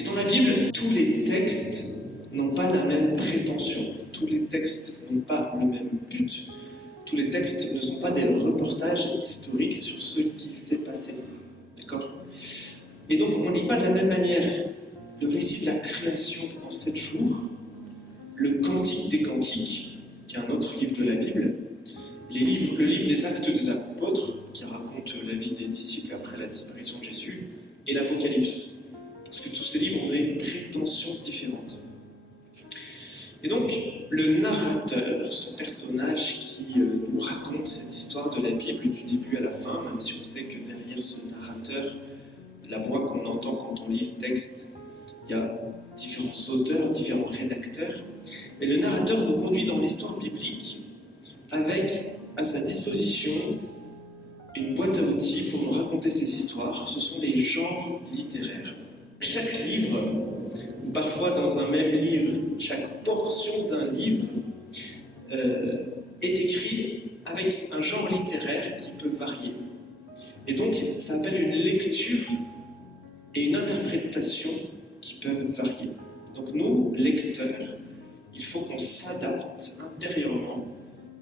Et dans la Bible, tous les textes n'ont pas la même prétention. Tous les textes n'ont pas le même but. Tous les textes ne sont pas des reportages historiques sur ce qui s'est passé. D'accord ? Et donc, on ne lit pas de la même manière le récit de la création en 7 jours, le Cantique des Cantiques, qui est un autre livre de la Bible, le livre des Actes des Apôtres, qui raconte la vie des disciples après la disparition de Jésus, et l'Apocalypse. Parce que tous ces livres ont des prétentions différentes. Et donc, le narrateur, ce personnage qui nous raconte cette histoire de la Bible du début à la fin, même si on sait que derrière ce narrateur, la voix qu'on entend quand on lit le texte, il y a différents auteurs, différents rédacteurs, mais le narrateur nous conduit dans l'histoire biblique avec à sa disposition une boîte à outils pour nous raconter ces histoires. Ce sont les genres littéraires. Chaque livre, ou parfois dans un même livre, chaque portion d'un livre est écrit avec un genre littéraire qui peut varier. Et donc, ça appelle une lecture et une interprétation qui peuvent varier. Donc nous, lecteurs, il faut qu'on s'adapte intérieurement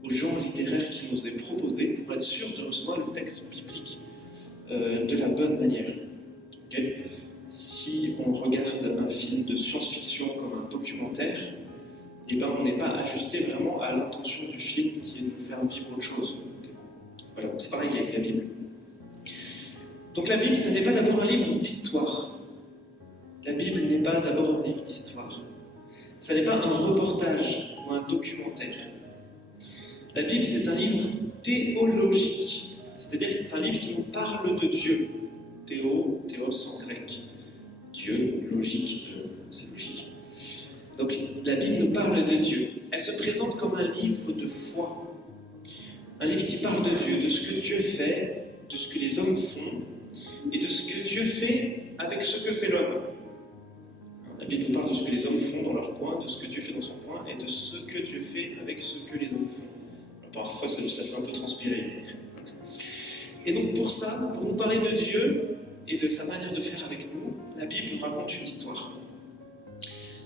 au genre littéraire qui nous est proposé pour être sûr de recevoir le texte biblique de la bonne manière. Okay ? Si on regarde un film de science-fiction comme un documentaire, eh ben, on n'est pas ajusté vraiment à l'intention du film qui est de nous faire vivre autre chose. Okay ? Voilà, c'est pareil avec la Bible. Donc la Bible, ce n'est pas d'abord un livre d'histoire. La Bible n'est pas d'abord un livre d'histoire. Ce n'est pas un reportage ou un documentaire. La Bible, c'est un livre théologique. C'est-à-dire que c'est un livre qui nous parle de Dieu. Théos en grec. Dieu, logique, c'est logique. Donc la Bible nous parle de Dieu. Elle se présente comme un livre de foi. Un livre qui parle de Dieu, de ce que Dieu fait, de ce que les hommes font, et de ce que Dieu fait avec ce que fait l'homme. La Bible nous parle de ce que les hommes font dans leur coin, de ce que Dieu fait dans son coin, et de ce que Dieu fait avec ce que les hommes font. Alors, parfois, ça fait un peu transpirer. Et donc pour ça, pour nous parler de Dieu et de sa manière de faire avec nous, la Bible nous raconte une histoire.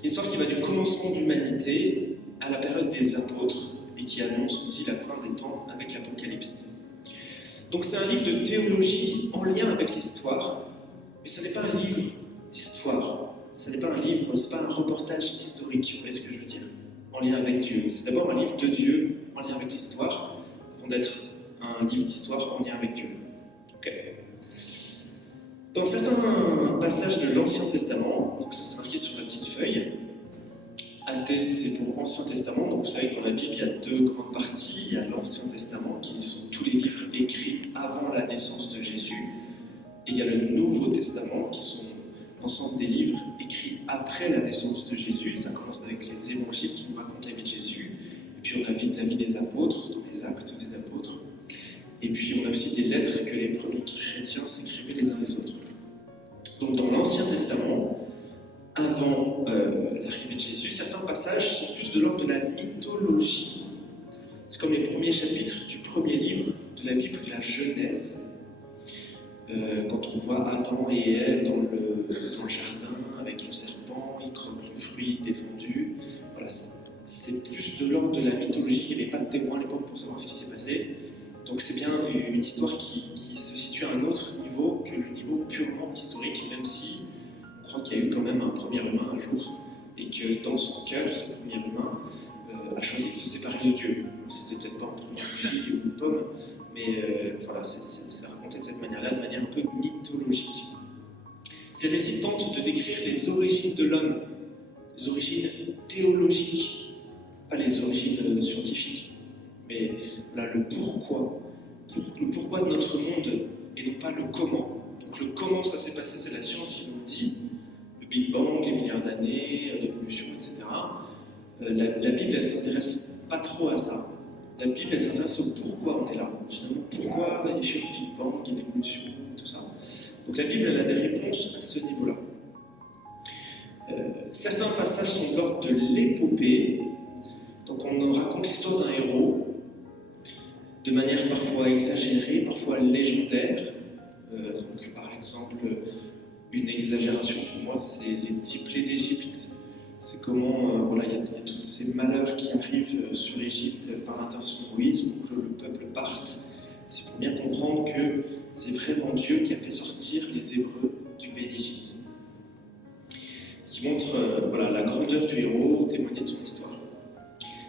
Une histoire qui va du commencement de l'humanité à la période des apôtres, et qui annonce aussi la fin des temps avec l'Apocalypse. Donc c'est un livre de théologie en lien avec l'histoire, mais ce n'est pas un livre d'histoire. Ce n'est pas un livre, ce n'est pas un reportage historique, vous voyez ce que je veux dire, en lien avec Dieu. C'est d'abord un livre de Dieu en lien avec l'histoire, avant d'être un livre d'histoire en lien avec Dieu. Okay. Dans certains passages de l'Ancien Testament, donc ça c'est marqué sur la petite feuille, AT c'est pour Ancien Testament, donc vous savez que dans la Bible il y a 2 grandes parties. Il y a l'Ancien Testament qui sont tous les livres écrits avant la naissance de Jésus, et il y a le Nouveau Testament qui sont l'ensemble des livres écrits après la naissance de Jésus. Ça commence avec les évangiles qui nous racontent la vie de Jésus, et puis on a la vie des apôtres, dans les actes des apôtres, et puis on a aussi des lettres que les premiers chrétiens s'écrivaient les uns les autres. Donc dans l'Ancien Testament, avant l'arrivée de Jésus, certains passages sont plus de l'ordre de la mythologie. C'est comme les premiers chapitres du premier livre de la Bible, de la Genèse, quand on voit Adam et Ève dans le jardin avec le serpent, ils croquent le fruit défendu. Voilà, c'est plus de l'ordre de la mythologie. Il n'y avait pas de témoins à l'époque pour savoir ce qui s'est passé. Donc c'est bien une histoire qui se situe à un autre niveau que le niveau purement historique, même si on croit qu'il y a eu quand même un premier humain un jour, et que dans son cœur, ce premier humain a choisi de se séparer de Dieu. C'était peut-être pas en première fille ou une pomme, mais voilà, c'est raconté de cette manière-là, de manière un peu mythologique. Ces récits tentent de décrire les origines de l'homme, les origines théologiques, pas les origines scientifiques, mais voilà, le pourquoi de notre monde, et non pas le comment. Donc le comment ça s'est passé, c'est la science qui nous dit, le Big Bang, les milliards d'années, l'évolution, etc. La Bible, elle s'intéresse pas trop à ça. La Bible, elle s'intéresse au pourquoi on est là. Finalement, pourquoi il y a eu le Big Bang, et l'évolution, et tout ça. Donc la Bible, elle a des réponses à ce niveau-là. Certains passages sont de l'ordre de l'épopée. Donc on raconte l'histoire d'un héros, de manière parfois exagérée, parfois légendaire. Donc par exemple, une exagération. Pour moi, c'est les 10 plaies d'Égypte. C'est comment il y a tous ces malheurs qui arrivent sur l'Égypte par l'intention de Moïse pour que le peuple parte. C'est pour bien comprendre que c'est vraiment Dieu qui a fait sortir les Hébreux du pays d'Égypte. Qui montre la grandeur du héros, témoigner de son histoire.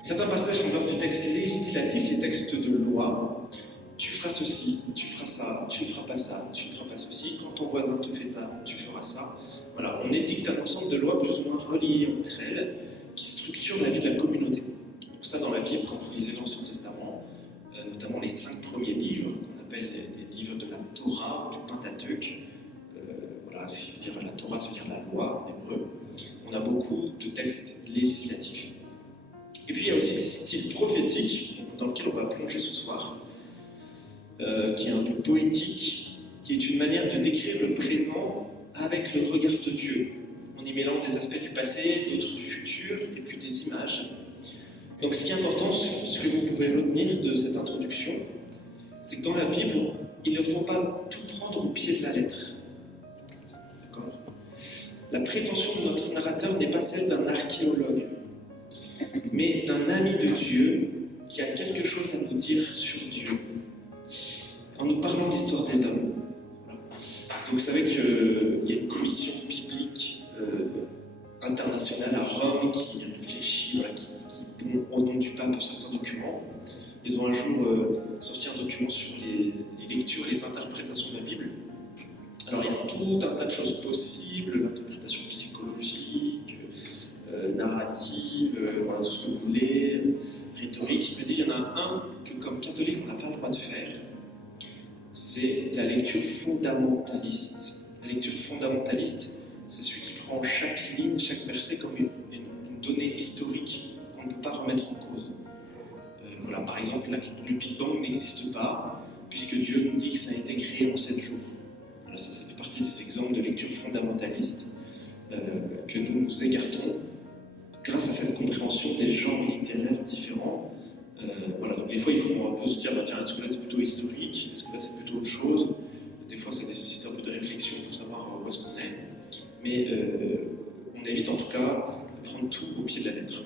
Certains passages sont lors du texte législatif, les textes de loi. Tu feras ceci, tu feras ça, tu ne feras pas ça, tu ne feras pas ceci. Quand ton voisin te fait ça, tu feras ça. Voilà, on édicte un ensemble de lois plus ou moins reliées entre elles qui structurent la vie de la communauté. Donc ça, dans la Bible, quand vous lisez l'Ancien Testament, notamment les 5 premiers livres qu'on appelle les livres de la Torah, du Pentateuque, la Torah, ça veut dire la loi en hébreu, on a beaucoup de textes législatifs. Et puis il y a aussi le style prophétique, dans lequel on va plonger ce soir, qui est un peu poétique, qui est une manière de décrire le présent avec le regard de Dieu, en y mêlant des aspects du passé, d'autres du futur, et puis des images. Donc ce qui est important, ce que vous pouvez retenir de cette introduction, c'est que dans la Bible, il ne faut pas tout prendre au pied de la lettre. D'accord ? La prétention de notre narrateur n'est pas celle d'un archéologue, mais d'un ami de Dieu qui a quelque chose à nous dire sur Dieu, en nous parlant de l'histoire des hommes. Voilà. Donc vous savez qu'il y a une commission biblique internationale à Rome qui réfléchit, qui pond au nom du pape certains documents. Ils ont un jour sorti un document sur les lectures et les interprétations de la Bible. Alors il y a tout un tas de choses possibles, l'interprétation psychologique, narrative, tout ce que vous voulez, rhétorique. Mais il y en a un que comme catholique on n'a pas le droit de faire, c'est la lecture fondamentaliste. La lecture fondamentaliste, c'est celui qui prend chaque ligne, chaque verset comme une donnée historique qu'on ne peut pas remettre en cause. Par exemple, le Big Bang n'existe pas, puisque Dieu nous dit que ça a été créé en 7 jours. Voilà, ça fait partie des exemples de lecture fondamentaliste que nous écartons grâce à cette compréhension des genres littéraires différents. Donc des fois, il faut un peu se dire, est-ce que là c'est plutôt historique, est-ce que là c'est plutôt autre chose. Des fois, ça nécessite un peu de réflexion pour savoir où est-ce qu'on est. Mais on évite en tout cas de prendre tout au pied de la lettre.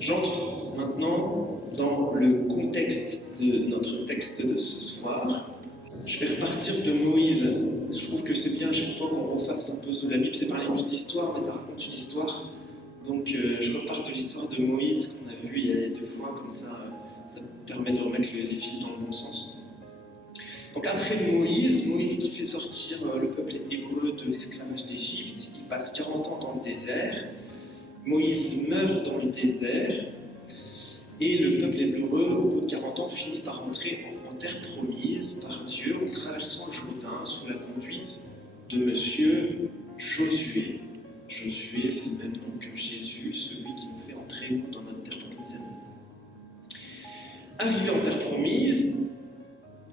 J'entre maintenant dans le contexte de notre texte de ce soir. Je vais repartir de Moïse. Je trouve que c'est bien à chaque fois qu'on refasse un peu de la Bible. C'est parler plus d'histoire, mais ça raconte une histoire. Donc je repars de l'histoire de Moïse qu'on a vu il y a 2 fois, comme ça permet de remettre les fils dans le bon sens. Donc après Moïse qui fait sortir le peuple hébreu de l'esclavage d'Égypte, il passe 40 ans dans le désert. Moïse meurt dans le désert et le peuple hébreu, au bout de 40 ans, finit par entrer en terre promise par Dieu en traversant le Jourdain sous la conduite de monsieur Josué. Josué, c'est le même nom que Jésus, celui qui nous fait entrer, nous, dans notre terre promise. Arrivé en terre promise,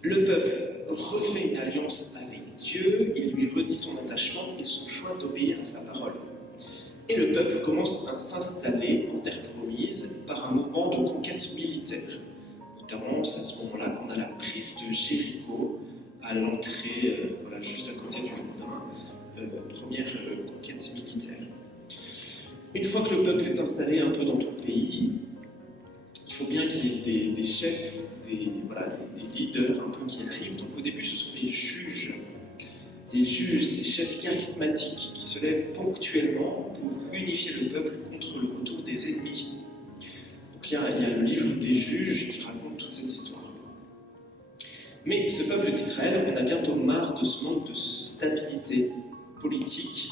le peuple refait une alliance avec Dieu, il lui redit son attachement et son choix d'obéir à sa parole. Et le peuple commence à s'installer en terre promise par un mouvement de conquête militaire. Notamment, c'est à ce moment-là qu'on a la prise de Jéricho à l'entrée, juste à côté du Jourdain, première conquête militaire. Une fois que le peuple est installé un peu dans tout le pays, il faut bien qu'il y ait des chefs, des leaders un peu qui arrivent. Donc au début, ce sont les juges, ces chefs charismatiques qui se lèvent ponctuellement pour unifier le peuple contre le retour des ennemis. Donc il y a le livre des juges qui raconte toute cette histoire. Mais ce peuple d'Israël, on a bientôt marre de ce manque de stabilité politique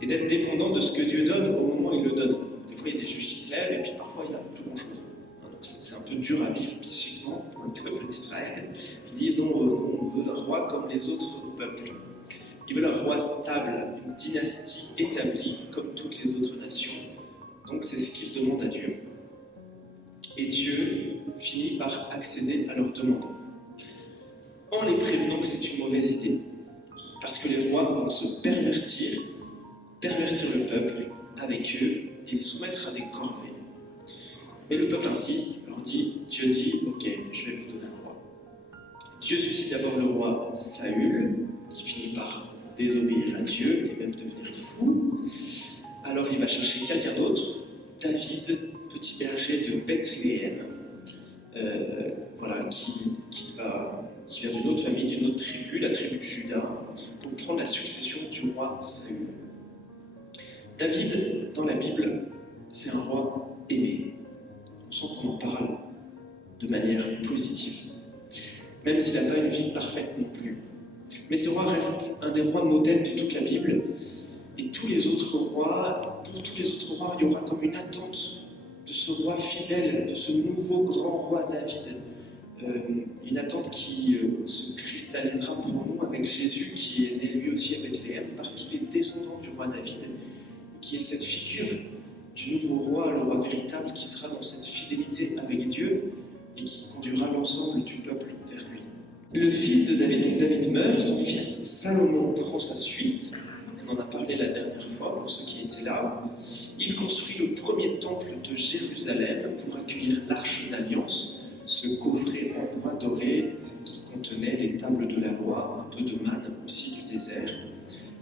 et d'être dépendant de ce que Dieu donne au moment où il le donne. Des fois, il y a des juges qui se lèvent et puis parfois, il n'y a plus grand-chose. Donc c'est un peu dur à vivre psychiquement pour le peuple d'Israël. Il dit non, on veut un roi comme les autres peuples. Ils veulent un roi stable, une dynastie établie comme toutes les autres nations. Donc c'est ce qu'ils demandent à Dieu. Et Dieu finit par accéder à leur demande, en les prévenant que c'est une mauvaise idée. Parce que les rois vont se pervertir le peuple avec eux et les soumettre à des corvées. Mais le peuple insiste, Dieu dit, ok, je vais vous donner un roi. Dieu suscite d'abord le roi Saül, qui finit par désobéir à Dieu et même devenir fou. Alors il va chercher quelqu'un d'autre, David, petit berger de Bethléem, qui vient d'une autre famille, d'une autre tribu, la tribu de Juda, pour prendre la succession du roi Saül. David, dans la Bible, c'est un roi aimé. On sent qu'on en parle de manière positive, même s'il n'a pas une vie parfaite non plus. Mais ce roi reste un des rois modèles de toute la Bible, et pour tous les autres rois, il y aura comme une attente de ce roi fidèle, de ce nouveau grand roi David. Une attente qui se cristallisera pour nous avec Jésus, qui est né lui aussi à Bethléem, parce qu'il est descendant du roi David, qui est cette figure du nouveau roi, le roi véritable, qui sera dans cette fidélité avec Dieu et qui conduira l'ensemble du peuple vers lui. Le fils de David, donc David meurt, son fils Salomon prend sa suite. On en a parlé la dernière fois pour ceux qui étaient là. Il construit le premier temple de Jérusalem pour accueillir l'arche d'alliance, ce coffret en bois doré qui contenait les tables de la loi, un peu de manne aussi du désert,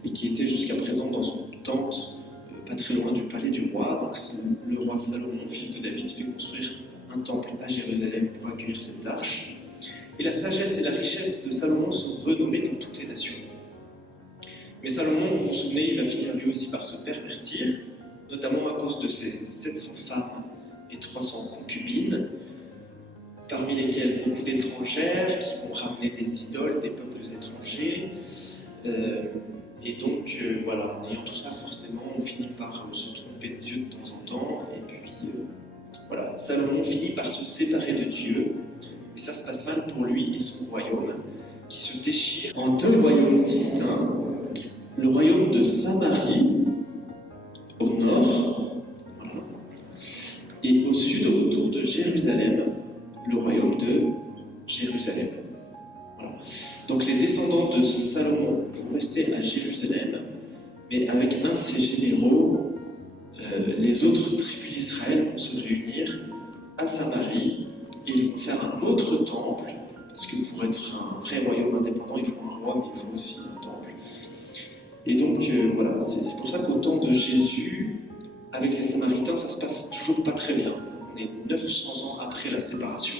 et qui était jusqu'à présent dans une tente pas très loin du palais du roi. Donc le roi Salomon, fils de David, fait construire un temple à Jérusalem pour accueillir cette arche. Et la sagesse et la richesse de Salomon sont renommées dans toutes les nations. Mais Salomon, vous vous souvenez, il va finir lui aussi par se pervertir, notamment à cause de ses 700 femmes et 300 concubines, parmi lesquelles beaucoup d'étrangères qui vont ramener des idoles des peuples étrangers. Et donc, voilà, en ayant tout ça, forcément, on finit par se tromper de Dieu de temps en temps. Et puis, voilà, Salomon finit par se séparer de Dieu. Et ça se passe mal pour lui et son royaume, qui se déchire en deux royaumes distincts. Le royaume de Samarie, au nord, voilà, et au sud, autour de Jérusalem, le royaume de Jérusalem. Voilà. Donc les descendants de Salomon vont rester à Jérusalem, mais avec un de ses généraux, les autres tribus d'Israël vont se réunir à Samarie et ils vont faire un autre temple, parce que pour être un vrai royaume indépendant, il faut un roi, mais il faut aussi un temple. Et donc voilà, c'est pour ça qu'au temps de Jésus, avec les Samaritains, ça se passe toujours pas très bien. On est 900 ans après la séparation,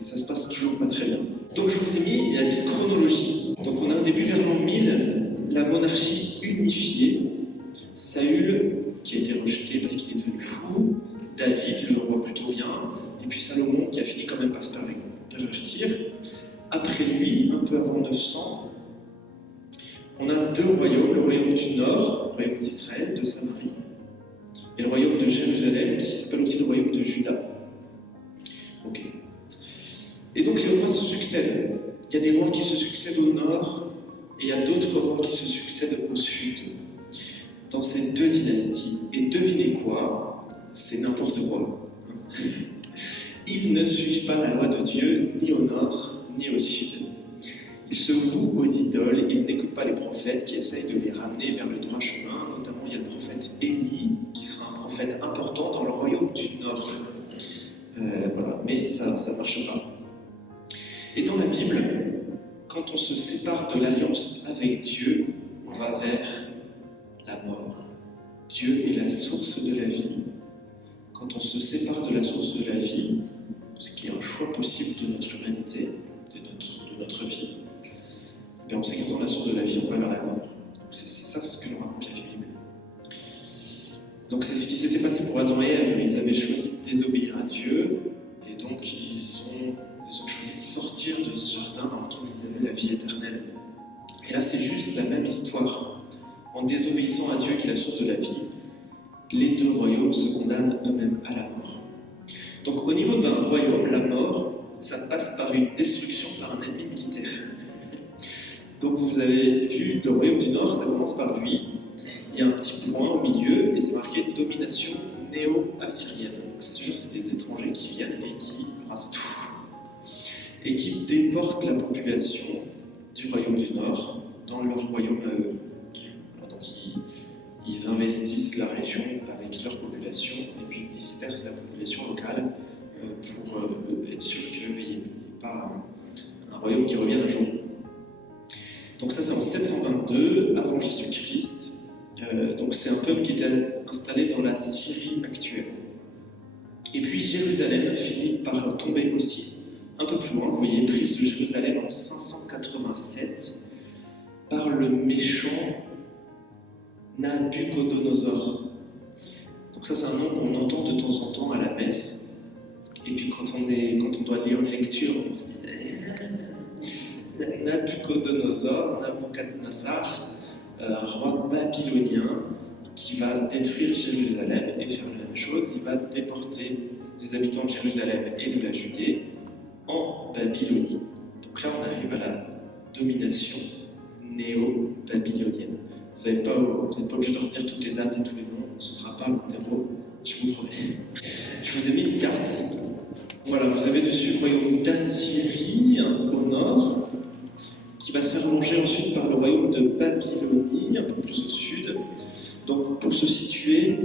et ça se passe toujours pas très bien. Donc je vous ai mis la petite chronologie. Donc on a un début vers l'an 1000, la monarchie unifiée, Saül qui a été rejeté parce qu'il est devenu fou, David, le roi plutôt bien, et puis Salomon qui a fini quand même par se pervertir. Après lui, un peu avant 900, on a deux royaumes, le royaume du Nord, le royaume d'Israël, de Samarie, et le royaume de Jérusalem, qui s'appelle aussi le royaume de Juda. Ok. Et donc les rois se succèdent. Il y a des rois qui se succèdent au Nord, et il y a d'autres rois qui se succèdent au Sud, dans ces deux dynasties. Et devinez quoi? C'est n'importe quoi. Ils ne suivent pas la loi de Dieu, ni au Nord, ni au Sud. Ils se vouent aux idoles, ils n'écoutent pas les prophètes qui essayent de les ramener vers le droit chemin. Notamment, il y a le prophète Élie, qui sera un prophète important dans le royaume du Nord. Voilà, mais ça ne marche pas. Et dans la Bible, quand on se sépare de l'alliance avec Dieu, on va vers la mort. Dieu est la source de la vie. Quand on se sépare de la source de la vie, ce qui est un choix possible de notre humanité, de notre vie, et en s'écartant de la source de la vie, on va vers la mort. C'est ça ce que nous raconte la Bible. Donc c'est ce qui s'était passé pour Adam et Ève. Ils avaient choisi de désobéir à Dieu, et donc ils ont choisi de sortir de ce jardin dans lequel ils avaient la vie éternelle. Et là, c'est juste la même histoire. En désobéissant à Dieu qui est la source de la vie, les deux royaumes se condamnent eux-mêmes à la mort. Donc au niveau d'un royaume, la mort, ça passe par une destruction par un ennemi militaire. Donc vous avez vu, le royaume du Nord, ça commence par lui. Il y a un petit point au milieu, et c'est marqué « domination néo-assyrienne ». Donc c'est des étrangers qui viennent et qui rasent tout. Et qui déportent la population du royaume du Nord dans leur royaume à eux. Alors, donc ils investissent la région avec leur population et puis dispersent la population locale pour être sûr qu'il n'y ait pas un royaume qui revienne un jour. Donc ça c'est en 722 avant Jésus-Christ. Donc c'est un peuple qui était installé dans la Syrie actuelle. Et puis Jérusalem finit par tomber aussi un peu plus loin. Vous voyez, prise de Jérusalem en 587 par le méchant Nabuchodonosor. Donc ça c'est un nom qu'on entend de temps en temps à la messe. Et puis quand on doit lire une lecture, on se dit Nabuchodonosor, Nabuchodonosor, un roi babylonien qui va détruire Jérusalem et faire la même chose. Il va déporter les habitants de Jérusalem et de la Judée en Babylonie. Donc là on arrive à la domination néo-babylonienne. Vous n'êtes pas obligé de retenir toutes les dates et tous les noms, ce ne sera pas l'interro, je vous promets. Je vous ai mis une carte. Voilà, vous avez dessus le royaume d'Assyrie au nord, qui va se faire longer ensuite par le royaume de Babylonie, un peu plus au sud. Donc pour se situer,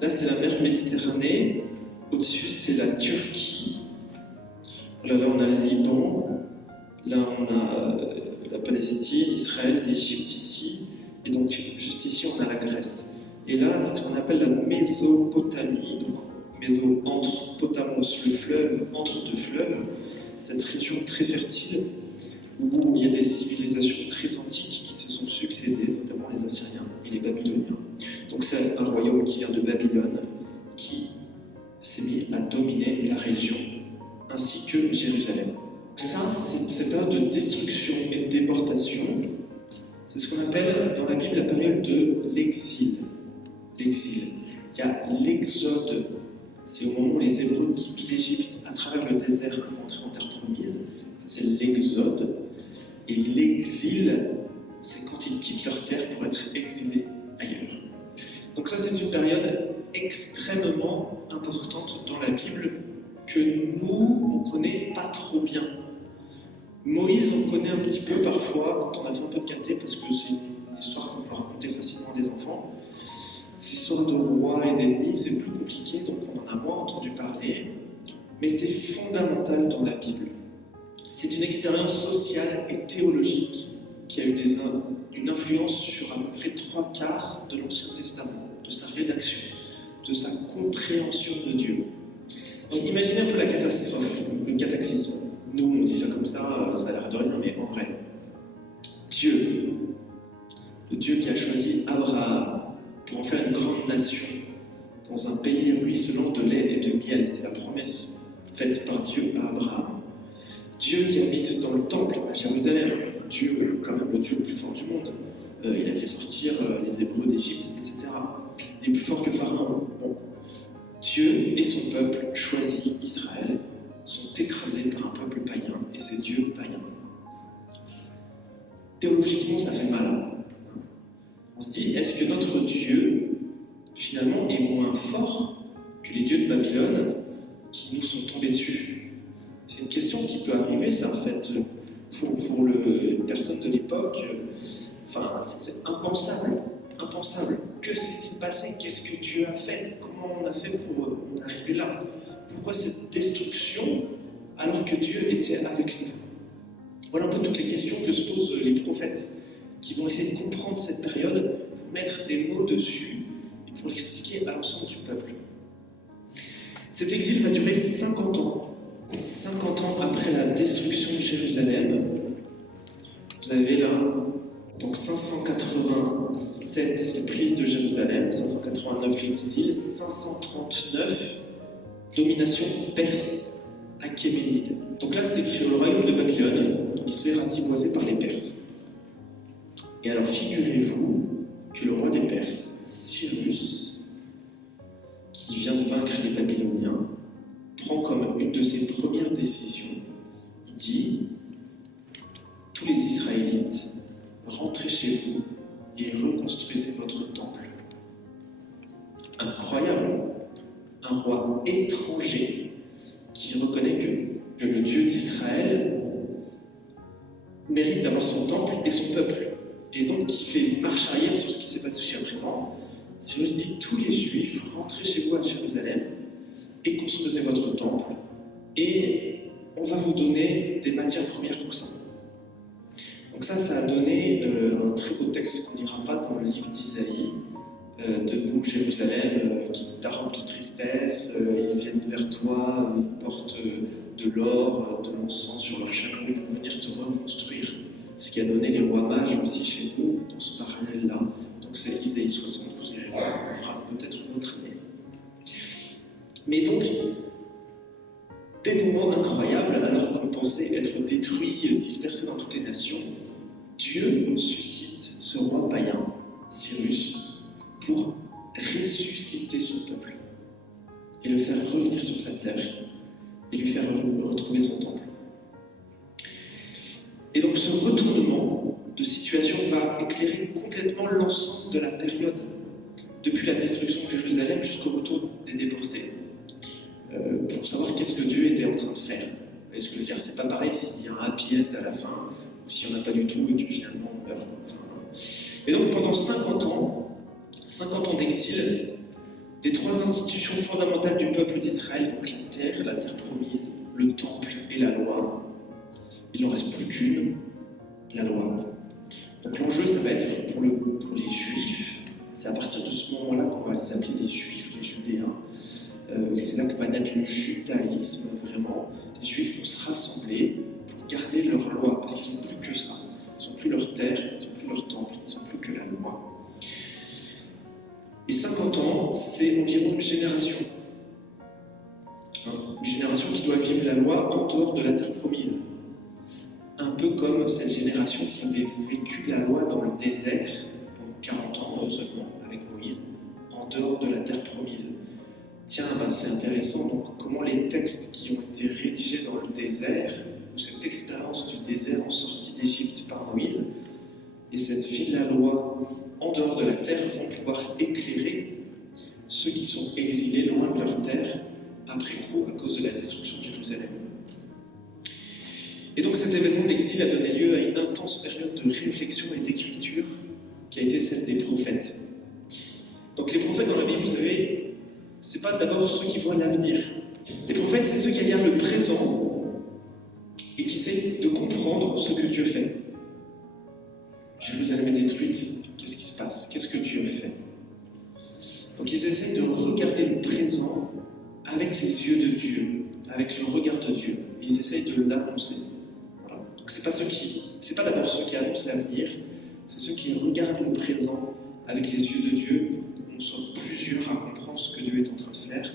là c'est la mer Méditerranée, au-dessus c'est la Turquie. Là on a le Liban, là on a la Palestine, Israël, l'Égypte ici, et donc juste ici on a la Grèce. Et là c'est ce qu'on appelle la Mésopotamie, donc Méso entre Potamos, le fleuve, entre deux fleuves, cette région très fertile où il y a des civilisations très antiques qui se sont succédées, notamment les Assyriens et les Babyloniens. Donc c'est un royaume qui vient de Babylone, qui s'est mis à dominer la région, ainsi que Jérusalem. Ça, c'est cette période de destruction et de déportation. C'est ce qu'on appelle dans la Bible la période de l'exil. L'exil. Il y a l'exode. C'est au moment où les Hébreux quittent l'Égypte à travers le désert pour entrer en terre promise. Ça, c'est l'exode. Et l'exil, c'est quand ils quittent leur terre pour être exilés ailleurs. Donc ça, c'est une période extrêmement importante dans la Bible que nous, on ne connaît pas trop bien. Moïse, on connaît un petit peu parfois quand on a fait un peu de caté, parce que c'est une histoire qu'on peut raconter facilement à des enfants. Ces histoires de rois et d'ennemis, c'est plus compliqué, donc on en a moins entendu parler, mais c'est fondamental dans la Bible. C'est une expérience sociale et théologique qui a eu une influence sur à peu près 3/4 de l'Ancien Testament, de sa rédaction, de sa compréhension de Dieu. Donc imaginez un peu la catastrophe, le cataclysme. Nous, on dit ça comme ça, ça a l'air de rien, mais en vrai, Dieu, le Dieu qui a choisi Abraham pour en faire une grande nation, dans un pays ruisselant de lait et de miel, c'est la promesse faite par Dieu à Abraham. Dieu qui habite dans le temple à Jérusalem, Dieu, quand même le Dieu le plus fort du monde, il a fait sortir les Hébreux d'Égypte, etc. Il est plus fort que Pharaon. Bon. Dieu et son peuple choisi, Israël, sont écrasés par un peuple païen, et c'est Dieu païen. Théologiquement, ça fait mal. Hein. On se dit, est-ce que notre Dieu, finalement, est moins fort que les dieux de Babylone qui nous sont tombés dessus? C'est une question qui peut arriver, ça, en fait, pour les personnes de l'époque. Enfin, c'est impensable. Impensable. Que s'est-il passé? Qu'est-ce que Dieu a fait? Comment on a fait pour en arriver là? Pourquoi cette destruction alors que Dieu était avec nous? Voilà un peu toutes les questions que se posent les prophètes qui vont essayer de comprendre cette période pour mettre des mots dessus et pour l'expliquer à l'ensemble du peuple. Cet exil va durer 50 ans. 50 ans après la destruction de Jérusalem. Vous avez là, donc 587 prise de Jérusalem, 589 l'exil, 539 domination perse, achéménide. Donc là, c'est sur le royaume de Babylone, il se fait ratiboiser par les Perses. Et alors, figurez-vous que le roi des Perses, Cyrus, qui vient de vaincre les Babyloniens, prend comme une de ses premières décisions, il dit « Tous les Israélites, rentrez chez vous et reconstruisez votre temple. » Incroyable! Un roi étranger qui reconnaît que le Dieu d'Israël mérite d'avoir son temple et son peuple. Et donc qui fait marche arrière sur ce qui s'est passé jusqu'à présent. Cyrus dit, tous les Juifs, rentrez chez vous à Jérusalem et construisez votre temple. Et on va vous donner des matières premières pour ça. Donc ça a donné un très beau texte qu'on n'ira pas dans le livre d'Isaïe. Debout Jérusalem, qui t'arrobe de tristesse, ils viennent vers toi, ils portent de l'or, de l'encens sur leur chapeau pour venir te reconstruire. Ce qui a donné les rois mages aussi chez nous, dans ce parallèle-là. Donc c'est Isaïe 72, et on fera peut-être une autre année. Mais donc, dénouement incroyable, alors qu'on pensait être détruit, dispersé dans toutes les nations, Dieu suscite ce roi païen, Cyrus, pour ressusciter son peuple et le faire revenir sur sa terre et lui faire retrouver son temple. Et donc ce retournement de situation va éclairer complètement l'ensemble de la période, depuis la destruction de Jérusalem jusqu'au retour des déportés, pour savoir qu'est-ce que Dieu était en train de faire. Vous voyez ce que je veux dire? C'est pas pareil s'il y a un happy end à la fin, ou s'il n'y en a pas du tout et que finalement on meurt. Et donc pendant 50 ans d'exil, des trois institutions fondamentales du peuple d'Israël, donc la terre promise, le temple et la loi, il n'en reste plus qu'une, la loi. Donc l'enjeu, ça va être pour les Juifs, c'est à partir de ce moment-là qu'on va les appeler les Juifs, les Judéens. C'est là que va naître le judaïsme, vraiment. Les Juifs vont se rassembler pour garder leur loi, parce qu'ils n'ont plus que ça. Ils n'ont plus leur terre, ils n'ont plus leur temple, ils n'ont plus que la loi. Et 50 ans, c'est environ une génération. Une génération qui doit vivre la loi en dehors de la terre promise. Un peu comme cette génération qui avait vécu la loi dans le désert pendant 40 ans seulement, avec Moïse, en dehors de la terre promise. Tiens, c'est intéressant, donc comment les textes qui ont été rédigés dans le désert, ou cette expérience du désert en sortie d'Égypte par Moïse, et cette vie de la loi en dehors de la terre vont pouvoir éclairer ceux qui sont exilés loin de leur terre après coup à cause de la destruction de Jérusalem. Et donc cet événement de l'exil a donné lieu à une intense période de réflexion et d'écriture qui a été celle des prophètes. Donc les prophètes dans la Bible, vous savez, c'est pas d'abord ceux qui voient l'avenir. Les prophètes, c'est ceux qui regardent le présent et qui essaient de comprendre ce que Dieu fait. Jérusalem est détruite. Qu'est-ce qui se passe? Qu'est-ce que Dieu fait? Donc ils essaient de regarder le présent avec les yeux de Dieu, avec le regard de Dieu. Et ils essayent de l'annoncer. Voilà. Donc c'est pas d'abord ceux qui annoncent l'avenir, c'est ceux qui regardent le présent avec les yeux de Dieu pour qu'on soit plusieurs à comprendre ce que Dieu est en train de faire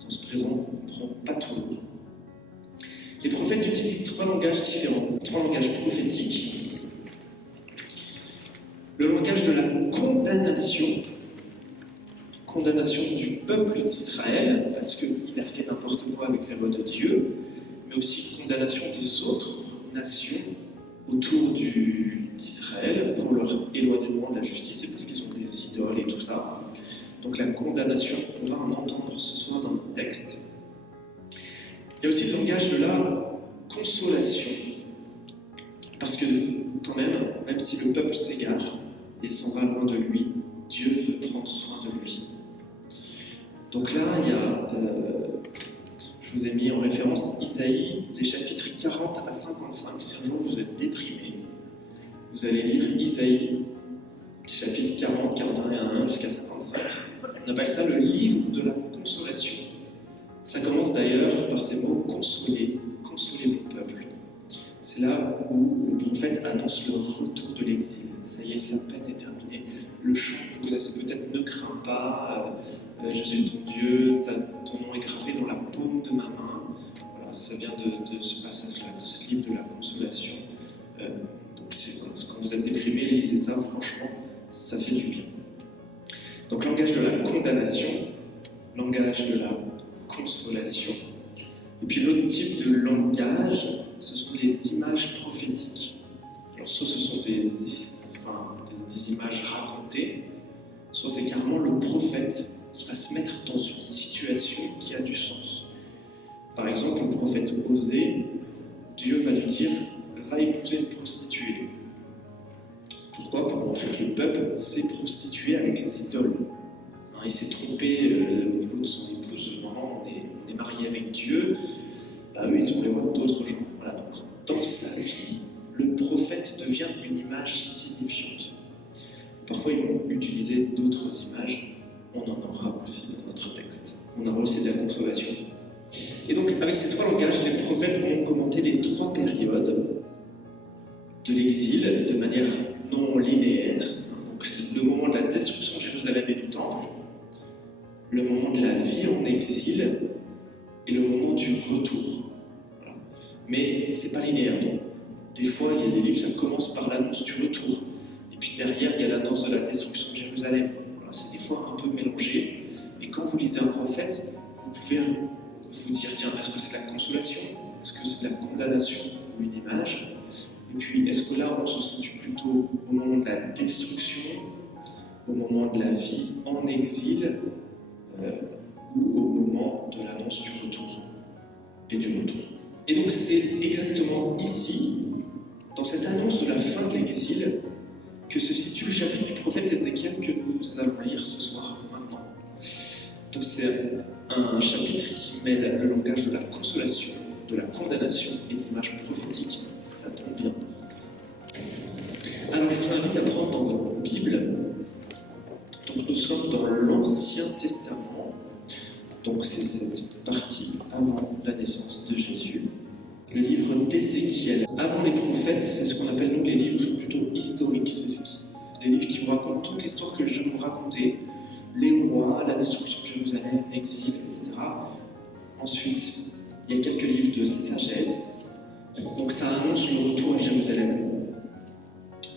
dans ce présent qu'on ne comprend pas toujours. Les prophètes utilisent trois langages différents, trois langages prophétiques. Le langage de la condamnation du peuple d'Israël, parce qu'il a fait n'importe quoi avec la loi de Dieu, mais aussi condamnation des autres nations autour d'Israël pour leur éloignement de la justice et parce qu'ils ont des idoles et tout ça. Donc la condamnation, on va en entendre ce soir dans notre texte. Il y a aussi le langage de la consolation, parce que quand même si le peuple s'égare et s'en va loin de lui, Dieu veut prendre soin de lui. Donc là, il y a, je vous ai mis en référence Isaïe, les chapitres 40 à 55. Si un jour vous êtes déprimé, vous allez lire Isaïe, les chapitres 40, 41 jusqu'à 55. On appelle ça le livre de la consolation. Ça commence d'ailleurs par ces mots « consoler, consoler mon peuple ». C'est là où le prophète annonce le retour de l'exil. Ça y est, sa peine est terminée. Le chant que vous connaissez peut-être, ne crains pas, je suis ton Dieu, ton nom est gravé dans la paume de ma main. Voilà, ça vient de ce passage-là, de ce livre de la consolation. Donc voilà, quand vous êtes déprimé, lisez ça, franchement, ça fait du bien. Donc langage de la condamnation, langage de la consolation. Et puis l'autre type de langage, ce sont les images prophétiques. Alors soit ce sont des images racontées, soit c'est carrément le prophète qui va se mettre dans une situation qui a du sens. Par exemple, le prophète Osée, Dieu va lui dire « va épouser une prostituée ». Pourquoi? Pour montrer que le peuple s'est prostitué avec les idoles. Il s'est trompé au niveau de son épouse. Normalement, on est marié avec Dieu. Eux, ils ont les voix d'autres gens. Voilà, donc, dans sa vie, le prophète devient images signifiantes. Parfois, ils vont utiliser d'autres images. On en aura aussi dans notre texte. On aura aussi de la consolation. Et donc, avec ces trois langages, les prophètes vont commenter les trois périodes de l'exil de manière non linéaire. Donc, le moment de la destruction de Jérusalem et du Temple, le moment de la vie en exil et le moment du retour. Voilà. Mais c'est pas linéaire. Donc, des fois, il y a des livres, ça commence par l'annonce du retour. Et puis derrière, il y a l'annonce de la destruction de Jérusalem. Voilà, c'est des fois un peu mélangé. Et quand vous lisez un prophète, vous pouvez vous dire, tiens, est-ce que c'est de la consolation? Est-ce que c'est de la condamnation ou une image? Et puis, est-ce que là, on se situe plutôt au moment de la destruction, au moment de la vie en exil, ou au moment de l'annonce du retour et du retour? Et donc, c'est exactement ici, dans cette annonce de la fin de l'exil, que se situe le chapitre du prophète Ézéchiel que nous allons lire ce soir, maintenant. Donc c'est un chapitre qui mêle le langage de la consolation, de la condamnation et d'images prophétiques. Ça tombe bien. Alors je vous invite à prendre dans votre Bible. Donc nous sommes dans l'Ancien Testament. Donc c'est cette partie avant la naissance de Jésus. Le livre d'Ézéchiel. Avant les prophètes, c'est ce qu'on appelle nous les livres plutôt historiques. C'est des livres qui vous racontent toute l'histoire que je viens de vous raconter. Les rois, la destruction de Jérusalem, l'exil, etc. Ensuite, il y a quelques livres de sagesse. Donc ça annonce le retour à Jérusalem.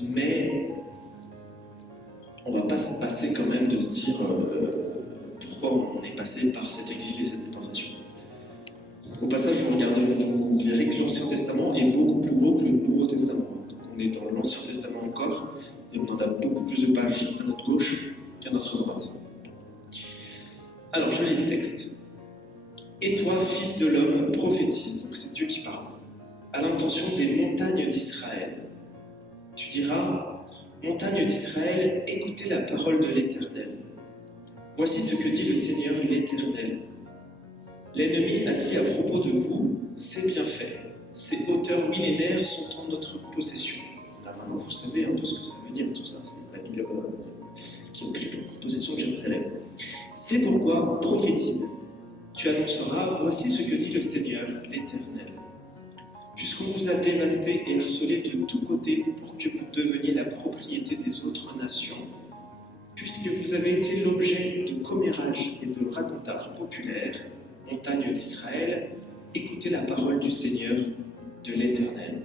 Mais on ne va pas se passer quand même de se dire pourquoi on est passé par cet exil et cette déportation. Au passage, vous verrez que l'Ancien Testament est beaucoup plus gros que le Nouveau Testament. Donc on est dans l'Ancien Testament encore, et on en a beaucoup plus de pages à notre gauche qu'à notre droite. Alors, je lis le texte. « Et toi, fils de l'homme, prophétise », donc c'est Dieu qui parle, « à l'intention des montagnes d'Israël. Tu diras, montagnes d'Israël, écoutez la parole de l'Éternel. Voici ce que dit le Seigneur l'Éternel. L'ennemi a dit à propos de vous, c'est bien fait. Ces hauteurs millénaires sont en notre possession. » Là, maintenant, vous savez un peu ce que ça veut dire, tout ça. C'est Babylone qui a pris possession de Jérusalem. C'est pourquoi prophétise. Tu annonceras, voici ce que dit le Seigneur, l'Éternel. Puisqu'on vous a dévasté et harcelé de tous côtés pour que vous deveniez la propriété des autres nations, puisque vous avez été l'objet de commérages et de racontages populaires, montagne d'Israël, écoutez la parole du Seigneur, de l'Éternel.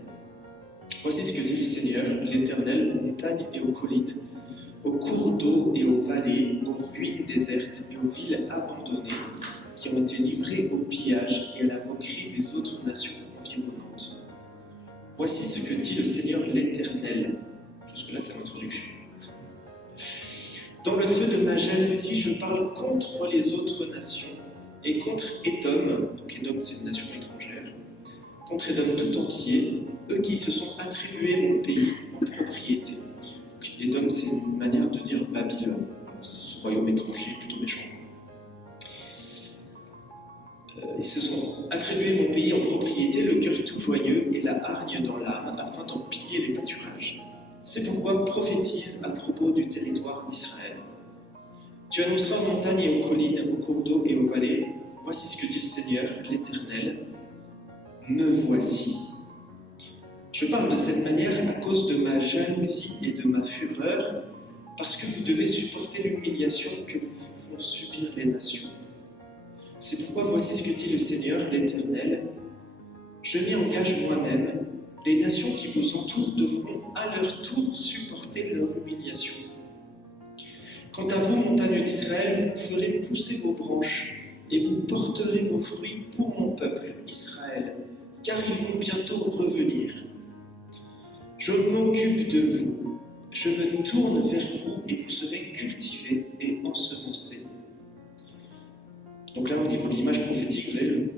Voici ce que dit le Seigneur, l'Éternel, aux montagnes et aux collines, aux cours d'eau et aux vallées, aux ruines désertes et aux villes abandonnées, qui ont été livrées au pillage et à la moquerie des autres nations environnantes. Voici ce que dit le Seigneur, l'Éternel. Jusque-là, c'est l'introduction. Dans le feu de ma jalousie, je parle contre les autres nations, et contre Édom, donc Édom c'est une nation étrangère, contre Édom tout entier, eux qui se sont attribués mon pays en propriété. Donc, Édom c'est une manière de dire Babylone, ce royaume étranger plutôt méchant. Ils se sont attribués mon pays en propriété, le cœur tout joyeux et la hargne dans l'âme, afin d'en piller les pâturages. C'est pourquoi prophétise à propos du territoire d'Israël. Tu annonceras aux montagnes et aux collines, aux cours d'eau et aux vallées. Voici ce que dit le Seigneur, l'Éternel. Me voici. Je parle de cette manière à cause de ma jalousie et de ma fureur, parce que vous devez supporter l'humiliation que vous font subir les nations. C'est pourquoi voici ce que dit le Seigneur, l'Éternel. Je m'y engage moi-même. Les nations qui vous entourent devront à leur tour supporter leur humiliation. Quant à vous, montagnes d'Israël, vous ferez pousser vos branches et vous porterez vos fruits pour mon peuple, Israël, car ils vont bientôt revenir. Je m'occupe de vous, je me tourne vers vous et vous serez cultivés et ensemencés. Donc là, au niveau de l'image prophétique, vous avez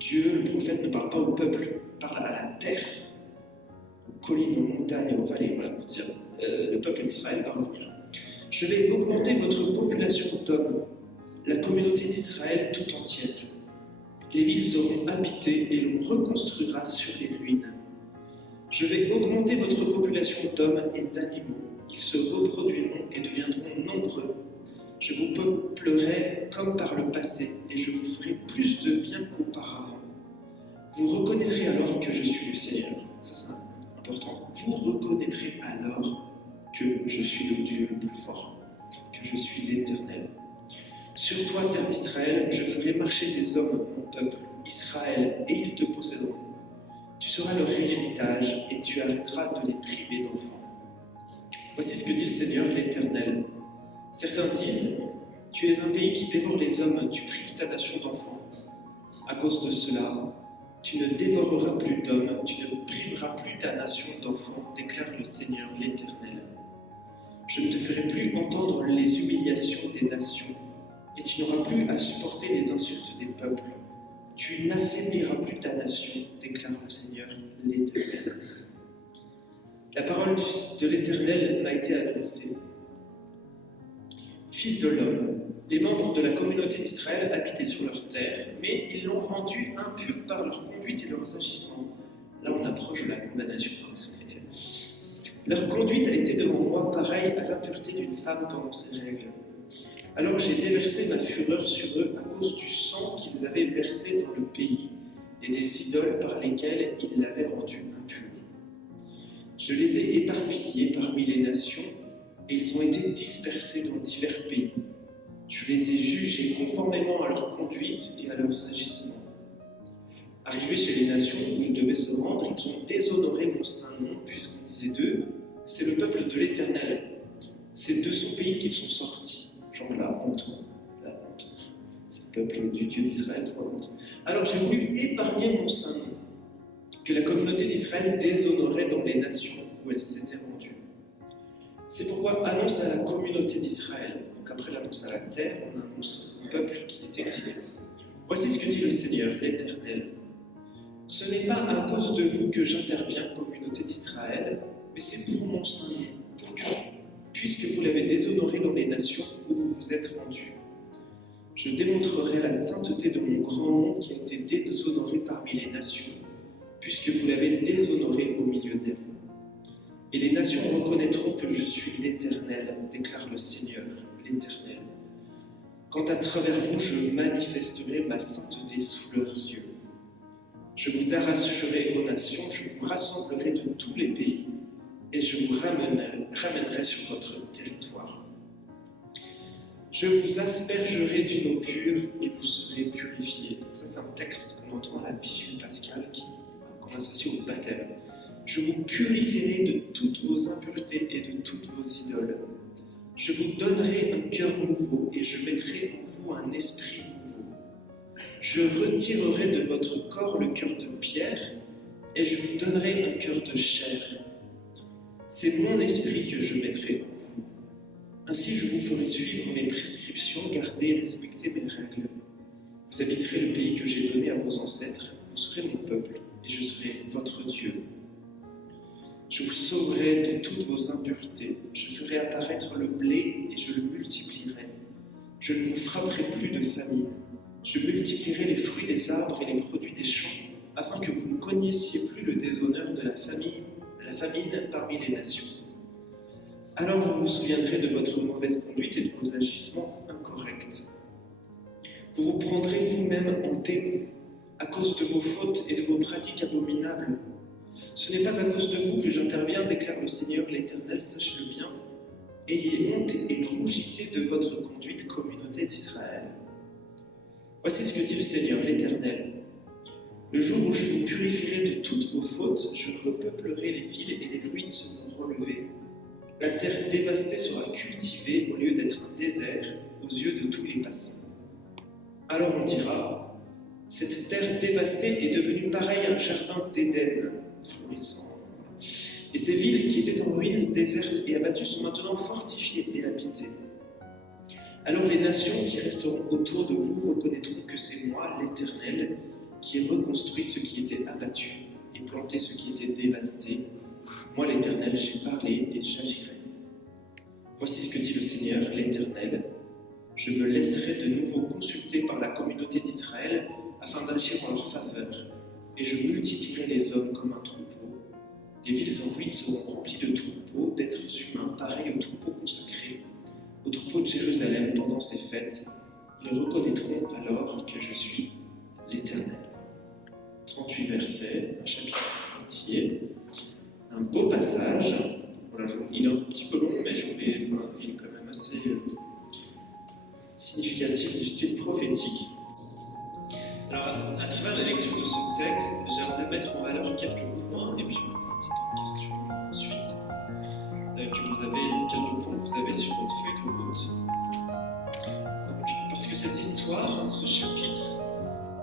Dieu, le prophète, ne parle pas au peuple, il parle à la terre, aux collines, aux montagnes et aux vallées, voilà, pour dire le peuple d'Israël va revenir. Je vais augmenter votre population d'hommes, la communauté d'Israël tout entière. Les villes seront habitées et l'on reconstruira sur les ruines. Je vais augmenter votre population d'hommes et d'animaux. Ils se reproduiront et deviendront nombreux. Je vous peuplerai comme par le passé, et je vous ferai plus de bien qu'auparavant. Vous reconnaîtrez alors que je suis le Seigneur. Ça, c'est important. Vous reconnaîtrez alors que je suis le Dieu le plus fort, que je suis l'Éternel. Sur toi, terre d'Israël, je ferai marcher des hommes, mon peuple, Israël, et ils te posséderont. Tu seras leur héritage, et tu arrêteras de les priver d'enfants. Voici ce que dit le Seigneur, l'Éternel. Certains disent, tu es un pays qui dévore les hommes, tu prives ta nation d'enfants. À cause de cela, tu ne dévoreras plus d'hommes, tu ne priveras plus ta nation d'enfants, déclare le Seigneur, l'Éternel. Je ne te ferai plus entendre les humiliations des nations, et tu n'auras plus à supporter les insultes des peuples. Tu n'affaibliras plus ta nation, déclare le Seigneur, l'Éternel. La parole de l'Éternel m'a été adressée. Fils de l'homme, les membres de la communauté d'Israël habitaient sur leur terre, mais ils l'ont rendue impure par leur conduite et leurs agissements. Là, on approche de la condamnation. Leur conduite a été devant moi pareille à l'impureté d'une femme pendant ses règles. Alors j'ai déversé ma fureur sur eux à cause du sang qu'ils avaient versé dans le pays et des idoles par lesquelles ils l'avaient rendu impur. Je les ai éparpillés parmi les nations et ils ont été dispersés dans divers pays. Je les ai jugés conformément à leur conduite et à leurs agissements. Arrivés chez les nations où ils devaient se rendre, ils ont déshonoré mon saint nom, puisqu'on disait d'eux, c'est le peuple de l'Éternel. C'est de son pays qu'ils sont sortis. Genre la honte. C'est le peuple du Dieu d'Israël, trop honte. Alors j'ai voulu épargner mon saint nom, que la communauté d'Israël déshonorait dans les nations où elle s'était rendue. C'est pourquoi annonce à la communauté d'Israël. Donc après l'annonce à la terre, on annonce au peuple qui est exilé. Voici ce que dit le Seigneur, l'Éternel. Ce n'est pas à cause de vous que j'interviens, communauté d'Israël, mais c'est pour mon saint nom, pour que, puisque vous l'avez déshonoré dans les nations où vous vous êtes rendus, je démontrerai la sainteté de mon grand nom qui a été déshonoré parmi les nations, puisque vous l'avez déshonoré au milieu d'elles. Et les nations reconnaîtront que je suis l'Éternel, déclare le Seigneur, l'Éternel. Quand à travers vous, je manifesterai ma sainteté sous leurs yeux. Je vous arracherai aux nations, je vous rassemblerai de tous les pays, et je vous ramènerai sur votre territoire. Je vous aspergerai d'une eau pure, et vous serez purifiés. Ça, c'est un texte qu'on entend à la Vigile pascale, qu'on associe au baptême. Je vous purifierai de toutes vos impuretés et de toutes vos idoles. Je vous donnerai un cœur nouveau et je mettrai en vous un esprit nouveau. Je retirerai de votre corps le cœur de pierre et je vous donnerai un cœur de chair. C'est mon esprit que je mettrai en vous. Ainsi je vous ferai suivre mes prescriptions, garder et respecter mes règles. Vous habiterez le pays que j'ai donné à vos ancêtres, vous serez mon peuple et je serai votre Dieu. Je vous sauverai de toutes vos impuretés, je ferai apparaître le blé et je le multiplierai. Je ne vous frapperai plus de famine, je multiplierai les fruits des arbres et les produits des champs, afin que vous ne connaissiez plus le déshonneur de la famine parmi les nations. Alors vous vous souviendrez de votre mauvaise conduite et de vos agissements incorrects. Vous vous prendrez vous-même en dégoût à cause de vos fautes et de vos pratiques abominables. Ce n'est pas à cause de vous que j'interviens, déclare le Seigneur l'Éternel, sachez-le bien. Ayez honte et rougissez de votre conduite, communauté d'Israël. Voici ce que dit le Seigneur l'Éternel. Le jour où je vous purifierai de toutes vos fautes, je repeuplerai les villes et les ruines seront relevées. La terre dévastée sera cultivée au lieu d'être un désert aux yeux de tous les passants. Alors on dira, cette terre dévastée est devenue pareille à un jardin d'Éden, florissant. Et ces villes qui étaient en ruine, désertes et abattues sont maintenant fortifiées et habitées. Alors les nations qui resteront autour de vous reconnaîtront que c'est moi, l'Éternel, qui ai reconstruit ce qui était abattu et planté ce qui était dévasté. Moi, l'Éternel, j'ai parlé et j'agirai. Voici ce que dit le Seigneur, l'Éternel. Je me laisserai de nouveau consulter par la communauté d'Israël afin d'agir en leur faveur, et je multiplierai les hommes comme un troupeau, les villes en ruine seront remplies de troupeaux d'êtres humains, pareils aux troupeaux consacrés, aux troupeaux de Jérusalem pendant ces fêtes. Ils reconnaîtront alors que je suis l'Éternel. 38 versets, un chapitre entier, un beau passage. Voilà, il est un petit peu long, mais il est quand même assez significatif du style prophétique. Alors, à travers la lecture de ce texte, j'aimerais mettre en valeur quelques points, et puis on prend un petit temps de questions ensuite, quelques points que vous avez sur votre feuille de route. Donc, parce que cette histoire, ce chapitre,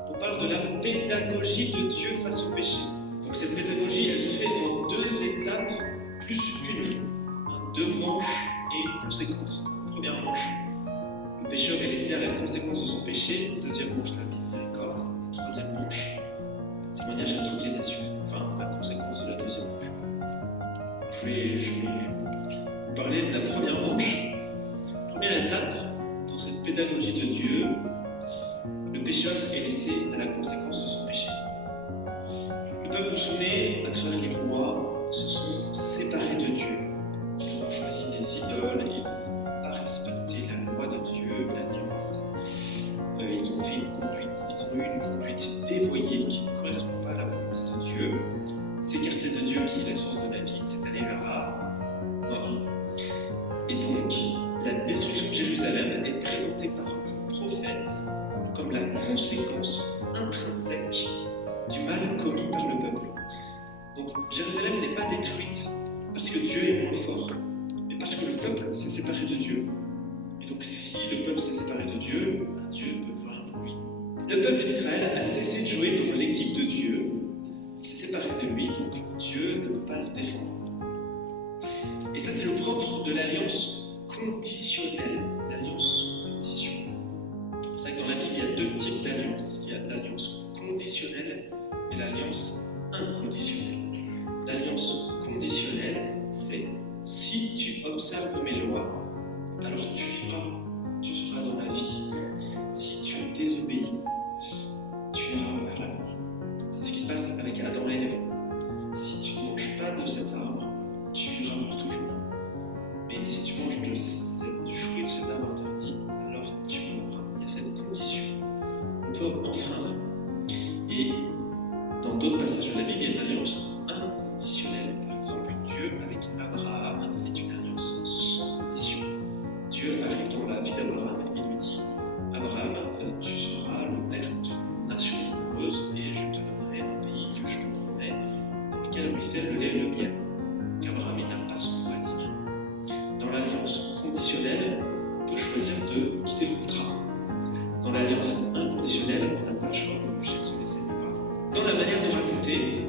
on parle de la pédagogie de Dieu face au péché. Donc cette pédagogie, elle se fait en 2 étapes plus une, 2 manches et une conséquence. Première manche, le pécheur est laissé à la conséquence de son péché. Deuxième manche, la miséricorde. Et troisième manche, le témoignage à toutes les nations. Enfin, la conséquence de la deuxième manche. Je vais vous parler de la première manche. Première étape, dans cette pédagogie de Dieu, le pécheur est laissé à la conséquence de son péché. Le peuple, vous vous souvenez, à travers les rois, se sont séparés de Dieu. Ils ont choisi des idoles, ils n'ont pas respecté la loi de Dieu, l'alliance. Ils ont eu une conduite dévoyée qui ne correspond pas à la volonté de Dieu. S'écarter de Dieu, qui est la source de la vie, c'est aller vers la mort. Et donc, la destruction de Jérusalem est présentée par le prophète comme la conséquence intrinsèque du mal commis par le peuple. Donc Jérusalem n'est pas détruite parce que Dieu est moins fort, mais parce que le peuple s'est séparé de Dieu. Et donc si le peuple s'est séparé de Dieu, Dieu ne peut plus rien pour lui. Le peuple d'Israël a cessé de jouer dans l'équipe de Dieu, il s'est séparé de lui, donc Dieu ne peut pas le défendre. Et ça, c'est le propre de l'alliance conditionnelle, l'alliance condition. C'est vrai que dans la Bible, il y a 2 types d'alliances. Il y a l'alliance conditionnelle et l'alliance inconditionnelle. L'alliance conditionnelle, c'est si tu observes mes lois, alors tu vivras, tu seras dans la vie. Si tu désobéis, tu iras vers la mort. C'est ce qui se passe avec Adam et Ève. Si tu ne manges pas de cet arbre, tu iras pour toujours. Mais si tu manges du fruit de cet arbre interdit, alors tu mourras. Il y a cette condition qu'on peut enfreindre. Et dans d'autres passages de la Bible, il y a une alliance inconditionnelle. Par exemple, Dieu avec Abraham fait une alliance sans condition. Dieu arrive dans la vie d'Abraham et lui dit « Abraham, tu seras le père d'une nation nombreuse et je te donnerai un pays que je te promets, dans lequel ruisselle le lait et le miel. » Donc Abraham, il n'a pas son mot à dire. Dans l'alliance conditionnelle, on peut choisir de quitter le contrat. Dans l'alliance inconditionnelle, on n'a pas le choix, on est obligé de se laisser par. Dans la manière de raconter,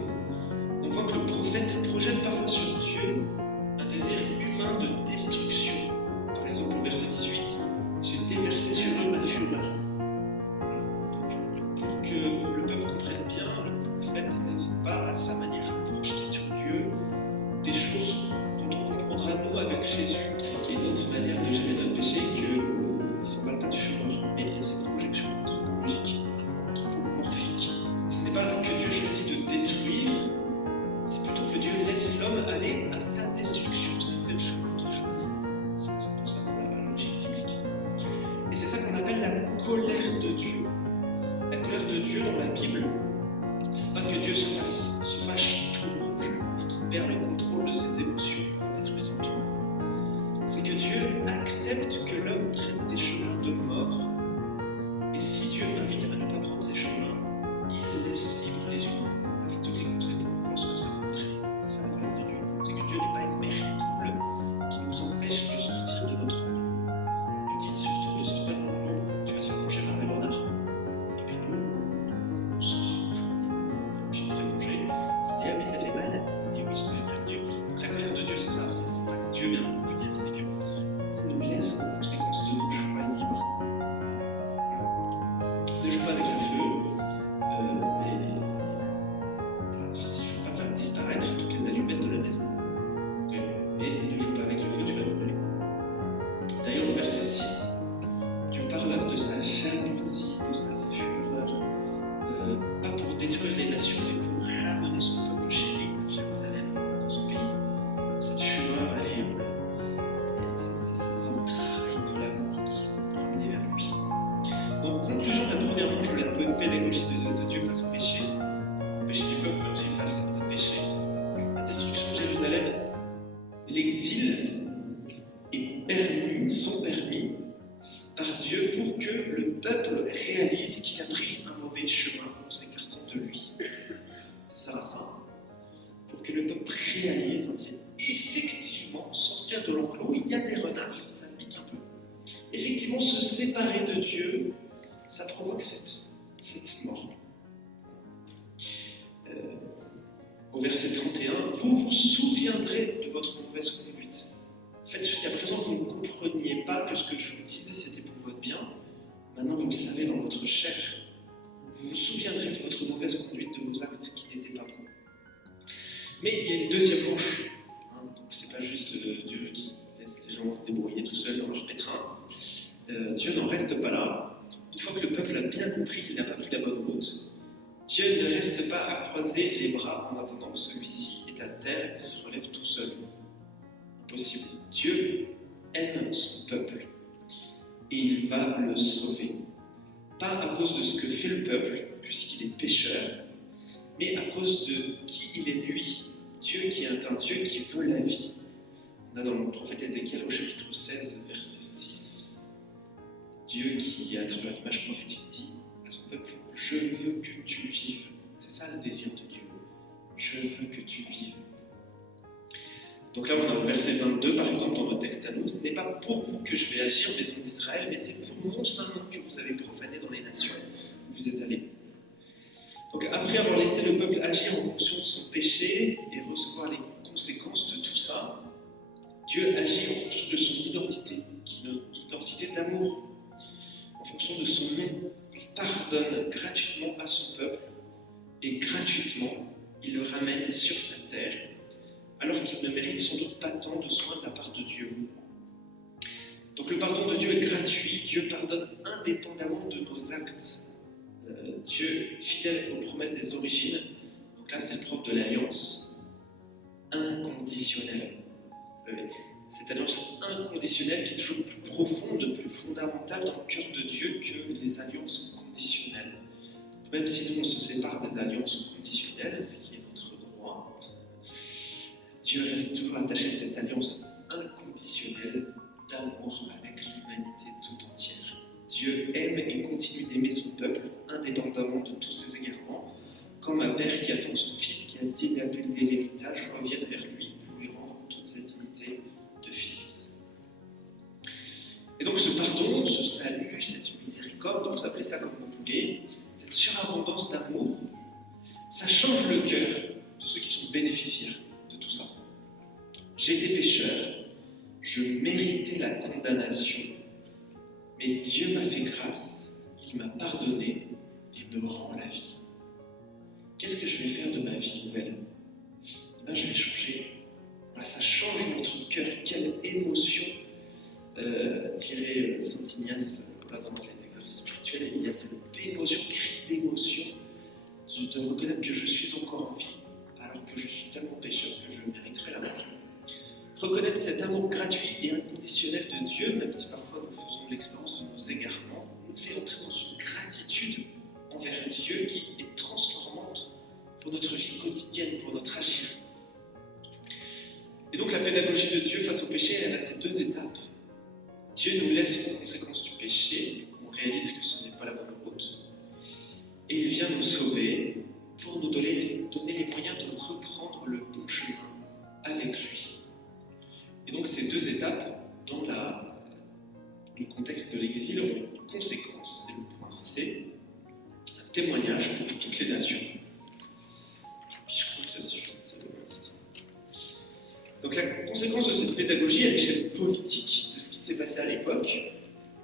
on voit que le prophète projette parfois sur Dieu un désir humain de destruction. Par exemple, au verset 18, « J'ai déversé sur eux ma fureur. » Donc, pour que le peuple comprenne bien, le prophète n'hésite pas à sa manière à projeter sur Dieu des choses dont on comprendra, nous, avec Jésus, qui est notre manière de gérer notre péché, qu'il ne s'emballe pas de fureur. Mais il y a cette projection anthropologique, parfois anthropomorphique. Ce n'est pas que Dieu choisit de détruire, c'est plutôt que Dieu laisse l'homme aller à sa destruction. C'est le chemin qu'il choisit. C'est pour ça la logique biblique. Et c'est ça qu'on appelle la colère de Dieu. La colère de Dieu dans la Bible, c'est pas que Dieu se fâche tout rouge et qu'il perd le contrôle de ses émotions en détruisant tout. C'est que Dieu accepte que l'homme prenne des chemins de mort. Et si Dieu invite à ne pas prendre ces chemins, il laisse libre les humains avec toutes les conséquences que ça peut entraîner. C'est ça la colère de Dieu. C'est que Dieu n'est pas une mère terrible qui nous empêche de sortir de notre enclos. Il dit surtout ne sors pas de l'enclos, tu vas te faire manger par les renards. Et puis nous, on sort. Puis on se fait manger. Et ah oui, ça fait mal. Et oui, je t'avais prévenu. Donc la colère de Dieu, c'est ça. C'est pas que Dieu vient nous punir, c'est qu'il nous laisse en conséquence de nos choix libres. Ne joue pas avec le feu. Mais voilà, si je ne veux pas faire disparaître toutes les allumettes de la maison. Okay. Mais ne joue pas avec le feu, tu vas brûler. D'ailleurs, au verset 6, Dieu parle de sa jalousie, de sa fureur, pas pour détruire les nations, mais pour ramener son peuple chéri à Jérusalem dans que le peuple réalise, effectivement, sortir de l'enclos, il y a des renards, ça pique un peu. Effectivement, se séparer de Dieu, ça provoque cette mort. Au verset 31, vous vous souviendrez de votre mauvaise conduite. En fait, jusqu'à présent, vous ne compreniez pas que ce que je vous disais, c'était pour votre bien. Maintenant, vous le savez dans votre chair. Vous vous souviendrez de votre mauvaise conduite, de vos actes qui n'étaient pas bons. Mais il y a une deuxième manche. Donc, c'est pas juste Dieu qui laisse les gens se débrouiller tout seuls dans leur pétrin. Dieu n'en reste pas là. Une fois que le peuple a bien compris qu'il n'a pas pris la bonne route, Dieu ne reste pas à croiser les bras en attendant que celui-ci est à terre et se relève tout seul. Impossible. Dieu aime son peuple et il va le sauver. Pas à cause de ce que fait le peuple, puisqu'il est pécheur, mais à cause de qui il est lui. Dieu qui est un Dieu qui veut la vie. On a dans le prophète Ézéchiel au chapitre 16, verset 6, Dieu qui, à travers l'image prophétique, dit à son peuple, « Je veux que tu vives ». C'est ça le désir de Dieu. « Je veux que tu vives ». Donc là, on a au verset 22, par exemple, dans notre texte à nous, « Ce n'est pas pour vous que je vais agir, maison d'Israël, mais c'est pour mon saint nom que vous avez profané dans les nations où vous êtes allés. » Donc après avoir laissé le peuple agir en fonction de son péché et recevoir les conséquences de tout ça, Dieu agit en fonction de son identité, qui est une identité d'amour. En fonction de son nom, il pardonne gratuitement à son peuple et gratuitement, il le ramène sur sa terre, alors qu'il ne mérite sans doute pas tant de soins de la part de Dieu. Donc le pardon de Dieu est gratuit, Dieu pardonne indépendamment de nos actes. Dieu, fidèle aux promesses des origines, donc là c'est le propre de l'alliance inconditionnelle. Cette alliance inconditionnelle qui est toujours plus profonde, plus fondamentale dans le cœur de Dieu que les alliances conditionnelles. Donc même si nous on se sépare des alliances conditionnelles, ce qui est notre droit, Dieu reste toujours attaché à cette alliance inconditionnelle d'amour avec l'humanité tout entière. Dieu aime et continue d'aimer son peuple, indépendamment de tous ses égarements, comme un père qui attend son fils qui a dilapidé l'héritage revienne vers lui pour lui rendre toute sa dignité de fils. Et donc ce pardon, ce salut, cette miséricorde, vous appelez ça comme vous voulez, cette surabondance d'amour, ça change le cœur de ceux qui sont bénéficiaires de tout ça. J'ai été pécheur, je méritais la condamnation, mais Dieu m'a fait grâce, il m'a pardonné et me rend la vie. Qu'est-ce que je vais faire de ma vie nouvelle ? Eh bien, je vais changer. Voilà, ça change notre cœur. Quelle émotion dirait Saint Ignace dans les exercices spirituels. Il y a cette émotion, cri d'émotion, de reconnaître que je suis encore en vie, alors que je suis tellement pécheur que je mériterais la mort. Reconnaître cet amour gratuit et inconditionnel de Dieu, même si parfois nous faisons l'expérience de nos égarements, nous fait entrer dans une gratitude envers Dieu qui est transformante pour notre vie quotidienne, pour notre agir. Et donc la pédagogie de Dieu face au péché, elle a ces deux étapes. Dieu nous laisse aux conséquences du péché pour qu'on réalise que ce n'est pas la bonne route. Et il vient nous sauver pour nous donner les moyens de reprendre le bon chemin avec lui. Et donc ces deux étapes, dans le contexte de l'exil, ont une conséquence. C'est le point C, un témoignage pour toutes les nations. Puis je crois que la suite, c'est le point. Donc la conséquence de cette pédagogie à l'échelle politique de ce qui s'est passé à l'époque,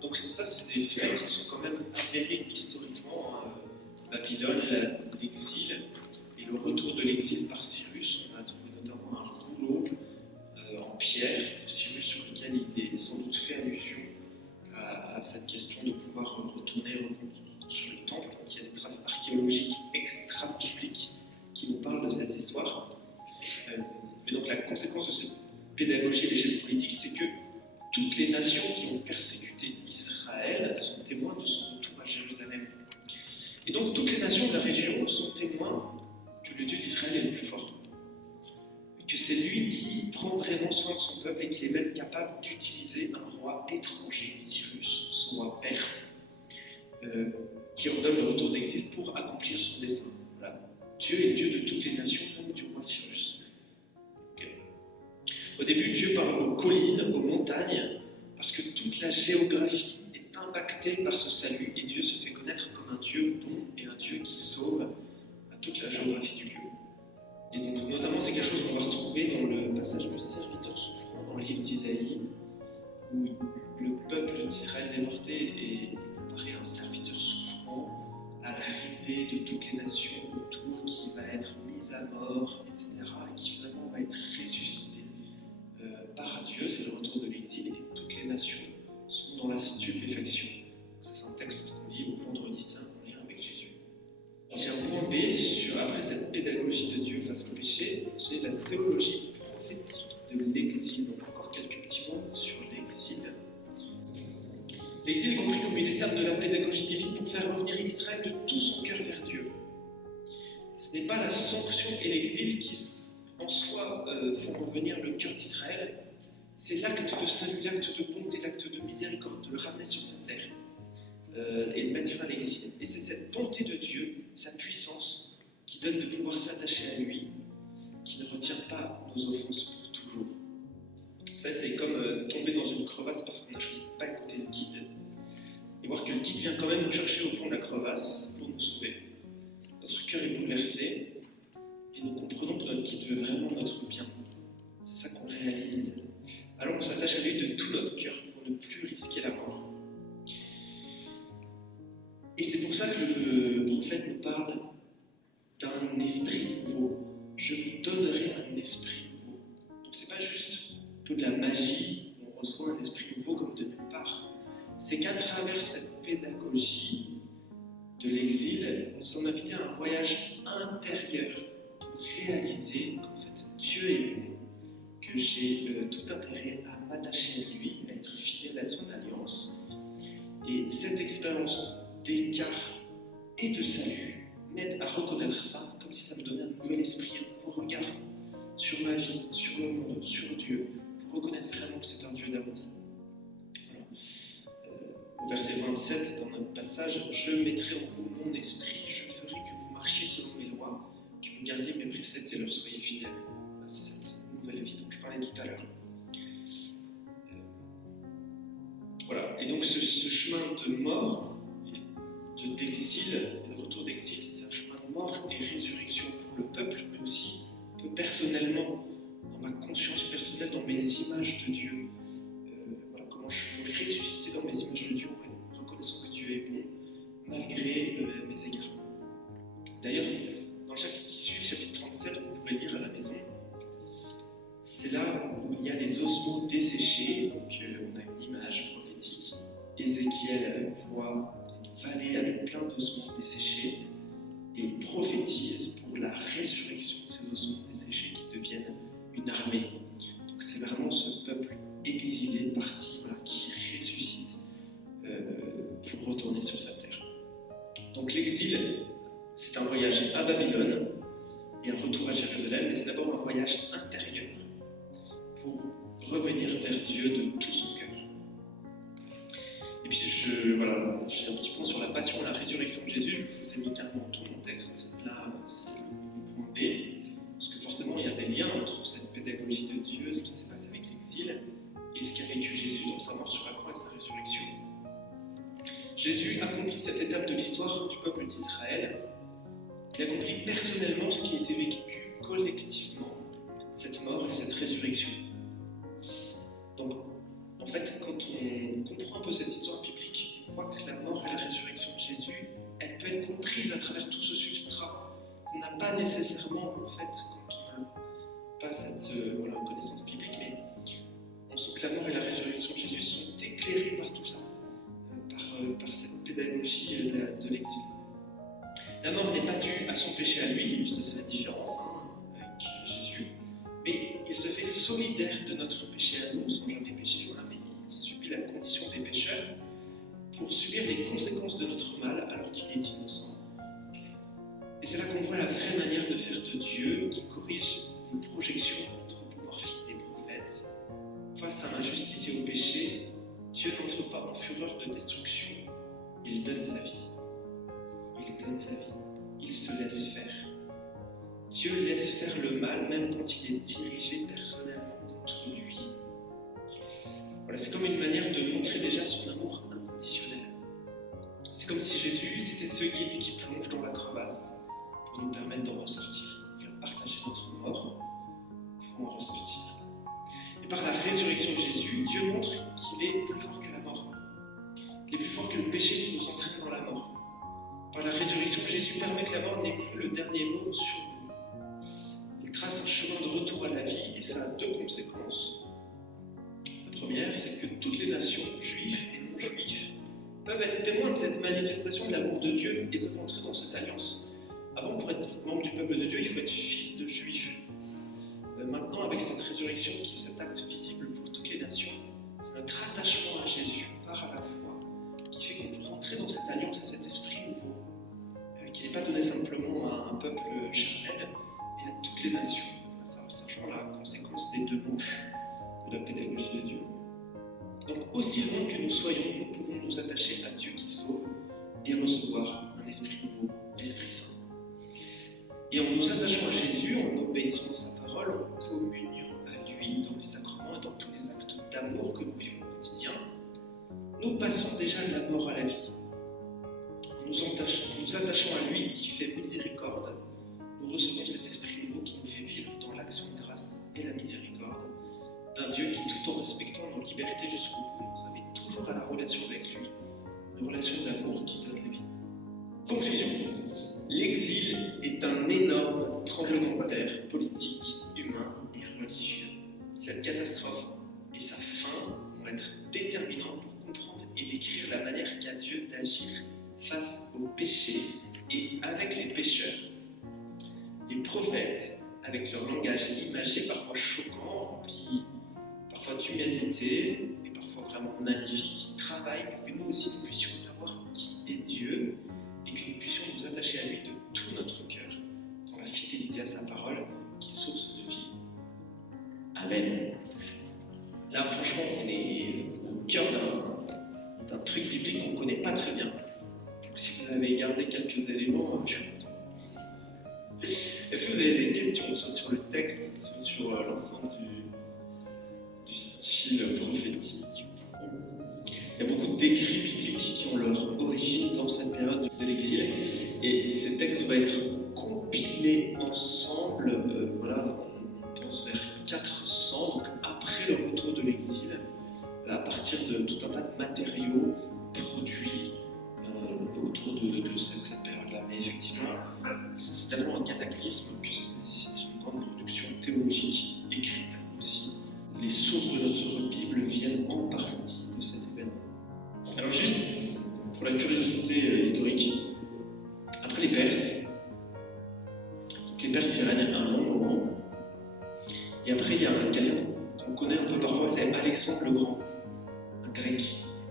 donc ça c'est des faits qui sont quand même avérés historiquement. Babylone, l'exil et le retour de l'exil par Cyrus, on a trouvé notamment un rouleau en pierre de Cyrus sur lequel il est sans doute fait allusion à cette question de pouvoir retourner sur le temple. Donc il y a des traces archéologiques extra-bibliques qui nous parlent de cette histoire. Mais donc la conséquence de cette pédagogie à l'échelle politique, c'est que toutes les nations qui ont persécuté Israël sont témoins de son retour à Jérusalem. Et donc toutes les nations de la région sont témoins que le Dieu d'Israël est le plus fort. Que c'est lui qui prend vraiment soin de son peuple et qui est même capable d'utiliser un roi étranger, Cyrus, son roi perse, qui ordonne le retour d'exil pour accomplir son dessein. Voilà. Dieu est Dieu de toutes les nations, même du roi Cyrus. aux collines, aux montagnes, parce que toute la géographie est impactée par ce salut, et Dieu se fait connaître comme un Dieu bon et un Dieu qui sauve à toute la géographie du lieu. Et donc, notamment, c'est quelque chose qu'on va retrouver dans le passage du serviteur souffrant dans le livre d'Isaïe, où le peuple d'Israël déporté est comparé à un serviteur souffrant, à la risée de toutes les nations autour, qui va être mise à mort, etc., et qui finalement va être ressuscité par Dieu. C'est le retour de l'exil, et toutes les nations sont dans la stupéfaction. Donc ça, c'est un texte qu'on lit au vendredi saint, qu'on lit avec Jésus. J'ai un point B après cette pédagogie de Dieu face au péché, j'ai la théologie prophétique de l'exil. Donc encore quelques petits mots sur l'exil. L'exil est compris comme une étape de la pédagogie divine pour faire revenir Israël de tout son cœur vers Dieu. Ce n'est pas la sanction et l'exil qui en soi font revenir le cœur d'Israël, c'est l'acte de salut, l'acte de bonté, l'acte de miséricorde, de le ramener sur sa terre et de mettre fin à l'exil. Et c'est cette bonté de Dieu, sa puissance, qui donne de pouvoir s'attacher à lui, qui ne retient pas nos offenses pour toujours. Ça, c'est comme tomber dans une crevasse parce qu'on a choisi de ne pas écouter le guide, et voir que le guide vient quand même nous chercher au fond de la crevasse pour nous sauver. Notre cœur est bouleversé, et nous comprenons que notre guide veut vraiment notre bien. C'est ça qu'on réalise. Alors on s'attache à lui de tout notre cœur pour ne plus risquer la mort. Et c'est pour ça que le prophète nous parle d'un esprit nouveau. Je vous donnerai un esprit nouveau. Donc c'est pas juste un peu de la magie où on reçoit un esprit nouveau comme de nulle part. C'est qu'à travers cette pédagogie de l'exil, nous sommes invités à un voyage intérieur pour réaliser qu'en fait Dieu est bon, que j'ai tout intérêt à m'attacher à lui, à être fidèle à son alliance. Et cette expérience d'écart et de salut m'aide à reconnaître ça, comme si ça me donnait un nouvel esprit, un nouveau regard sur ma vie, sur le monde, sur Dieu, pour reconnaître vraiment que c'est un Dieu d'amour. Voilà. Au verset 27, dans notre passage, « Je mettrai en vous mon esprit, je ferai que vous marchiez selon mes lois, que vous gardiez mes préceptes et leur soyez fidèles. » Voilà, c'est cette nouvelle vie dont je parlais tout à l'heure. Voilà, et donc ce chemin de mort, d'exil et de retour d'exil, c'est un chemin de mort et résurrection pour le peuple, mais aussi un peu personnellement, dans ma conscience personnelle, dans mes images de Dieu. Voilà, comment je peux ressusciter dans mes images de Dieu en reconnaissant que Dieu est bon, malgré mes égards. D'ailleurs, dans le chapitre qui suit, le chapitre 37, vous pourrez lire à la maison, c'est là où il y a les ossements desséchés, donc on a une image prophétique. Ézéchiel voit une vallée avec plein d'ossements desséchés et il prophétise pour la résurrection de ces ossements desséchés qui deviennent une armée. Donc c'est vraiment ce peuple exilé, parti, voilà, qui ressuscite pour retourner sur sa terre. Donc l'exil, c'est un voyage à Babylone et un retour à Jérusalem, mais c'est d'abord un voyage intérieur pour revenir vers Dieu de tout son cœur. Et puis j'ai un petit point sur la passion et la résurrection de Jésus. Je vous ai mis carrément tout mon texte. Là, c'est le point B. Parce que forcément, il y a des liens entre cette pédagogie de Dieu, ce qui s'est passé avec l'exil, et ce qu'a vécu Jésus dans sa mort sur la croix et sa résurrection. Jésus accomplit cette étape de l'histoire du peuple d'Israël. Il accomplit personnellement ce qui a été vécu collectivement, cette mort et cette résurrection. Donc, en fait, quand on comprend un peu cette histoire biblique, on voit que la mort et la résurrection de Jésus, elle peut être comprise à travers tout ce substrat qu'on n'a pas nécessairement, en fait, quand on n'a pas cette connaissance biblique, mais on sent que la mort et la résurrection de Jésus sont éclairées par tout ça, par cette pédagogie de l'exil. La mort n'est pas due à son péché à lui, ça c'est la différence avec Jésus, mais il se fait solidaire de notre péché à nous, sans jamais pécher, mais il subit la condition des pécheurs pour subir les conséquences de notre mal alors qu'il est innocent. Et c'est là qu'on voit la vraie manière de faire de Dieu qui corrige les projections anthropomorphiques des prophètes. Face à l'injustice et au péché, Dieu n'entre pas en fureur de destruction, il donne sa vie. Il donne sa vie. Il se laisse faire. Dieu laisse faire le mal même quand il est dirigé personnellement contre lui. Voilà, c'est comme une manière de montrer déjà son amour inconditionnel. C'est comme si Jésus, c'était ce guide qui plonge dans la crevasse pour nous permettre d'en ressortir. Il vient partager notre mort pour en ressortir. Et par la résurrection de Jésus, Dieu montre qu'il est plus fort que la mort. Il est plus fort que le péché qui nous entraîne dans la mort. Par la résurrection, Jésus permet que la mort n'ait plus le dernier mot sur nous. Il trace un chemin de retour à la vie et ça a deux conséquences. La première, c'est que toutes les nations, juives et non-juives, peuvent être témoins de cette manifestation de l'amour de Dieu et peuvent entrer dans cette alliance. Avant, pour être membre du peuple de Dieu, il faut être fils de juif. Maintenant, avec cette résurrection qui est cet acte visible pour toutes les nations, c'est notre attachement à Jésus par la foi qui fait qu'on peut rentrer dans cette alliance et cet esprit nouveau qui n'est pas donné simplement à un peuple charnel et à toutes les nations. Ça rejoint la conséquence des deux manches de la pédagogie de Dieu. Donc aussi loin que nous soyons, nous pouvons nous attacher à Dieu qui sauve et recevoir un esprit nouveau, l'Esprit Saint. Et en nous attachant à Jésus, en obéissant à sa parole, en communion à lui dans les sacrements et dans tous les actes d'amour que nous vivons au quotidien, nous passons déjà de la mort à la vie. En nous attachant à lui qui fait miséricorde, nous recevons cet esprit nouveau qui nous fait vivre dans l'action de grâce et la miséricorde d'un Dieu qui, tout en respectant nos libertés jusqu'au bout, nous invite toujours à la relation avec lui, une relation d'amour qui donne la vie. Conclusion. L'exil est un énorme tremblement de terre politique, humain et religieux. Cette catastrophe et sa fin vont être déterminantes pour comprendre et décrire la manière qu'a Dieu d'agir face au péché et avec les pécheurs. Les prophètes, avec leur langage imagé, parfois choquant, rempli parfois d'humanité et parfois vraiment magnifique, travaillent pour que nous aussi nous puissions savoir qui est Dieu et que nous puissions nous attacher à lui de tout notre cœur, dans la fidélité à sa parole, qui est source de vie. Amen. Là, franchement, on est au cœur d'un truc biblique qu'on ne connaît pas très bien. Donc, si vous avez gardé quelques éléments, je suis content. Est-ce que vous avez des questions, soit sur le texte, soit sur l'ensemble du style prophétique? Il y a beaucoup d'écrits bibliques qui ont leur origine dans cette période de l'exil, et ces textes vont être compilés ensemble, on pense vers 400, donc après le retour de l'exil, à partir de tout un tas de matériaux produits autour de cette période-là. Mais effectivement, c'est tellement un cataclysme que ça nécessite une grande production théologique écrite aussi. Les sources de notre Bible viennent en partie de cet événement. Alors juste, pour la curiosité historique, après les Perses, donc les Perses y règnent un long moment, et après il y a quelqu'un qu'on connaît un peu parfois, c'est Alexandre le Grand, un grec,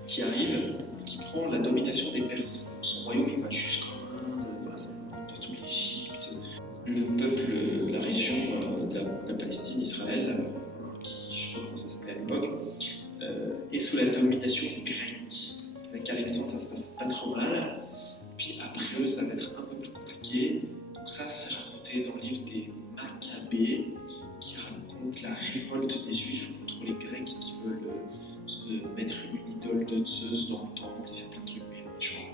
qui arrive et qui prend la domination des Perses. Son royaume il va jusqu'en Inde, ça prend partout l'Égypte, le peuple, la région de la Palestine, Israël, qui je ne sais pas comment ça s'appelait à l'époque, est sous la domination grecque. Avec Alexandre, ça se passe pas trop mal. Puis après eux, ça va être un peu plus compliqué. Donc ça, c'est raconté dans le livre des Maccabées, qui raconte la révolte des Juifs contre les Grecs qui veulent mettre une idole de Zeus dans le temple et faire plein de trucs méchants.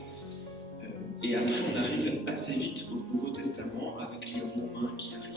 Et après, on arrive assez vite au Nouveau Testament avec les Romains qui arrivent